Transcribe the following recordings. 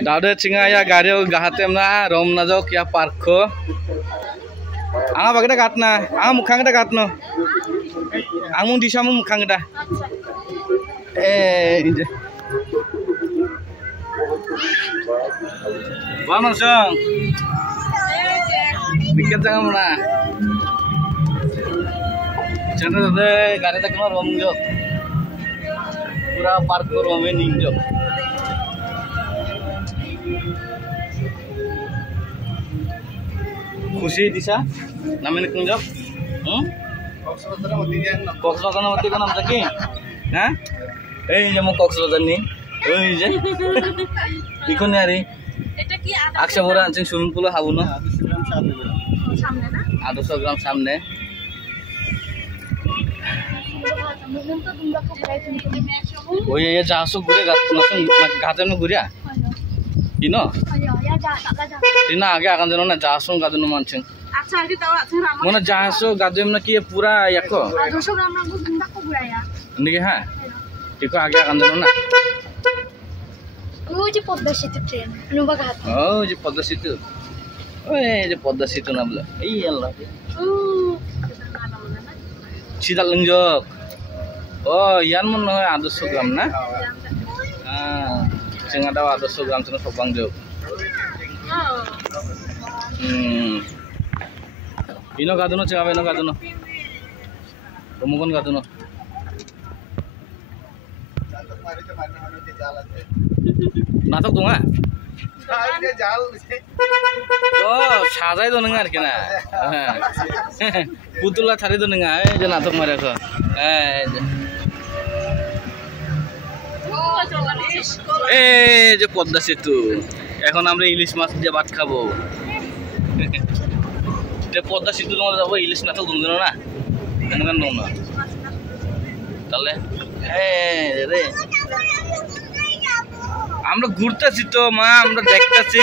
Dada cinga ya gario gahatem na rom na jok ya park ko. Anga bagda gatna, anga mukhang da gatno. Amun disamu mukhang da. Inje. Baman song. Bikin jangan mana. Jangan ada garis tak kena rom jok. Pura park ko rom ning jok. खुशी दिशा नामिने कुंजक कक्सबाजार मती को नाम जाकी हाँ ये मो कक्सबाजार नी ओई जे देखो ने यारी आक्सा बोरा आंचिंग स्विमिंग पूल हाबो न 800 ग्राम सामने ओई ये जासो गुरे घाटे में गुरिया Ino? Tina आगे akan जनो ना जासो गाजनो Man Singh mana jahaso gadem na kia pura ya ko 200 gram rambut bunda ko buraya ini ke ha iko age akan jano na oh je podda situ train Anubaghat oh je podda situ je podda situ na bla iya Allah sidal lengjok oh yan mon no 800 gram na sing ada 800 gram cenah sobang jok Ino gaduno cewek ino gaduno, rumukun gaduno. Natok tuh nggak? Oh, saja itu dengar kena. Putul lah cari itu dengar, jangan natok mereka. Je podda situ. এখন আমরা ইলিশ মাছ দিয়ে ভাত খাবো যে পদ্মা সেতু তোমার যাবো ইলিশ না তো দুজন না এমন নাও না তাহলে রে আমরা ঘুরতেছি তো মা আমরা দেখতেছি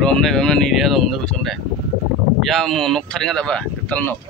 রমনে রমনে নিরিয়া রমনে বুঝুন রে ya mau nok taringa daba ketal nok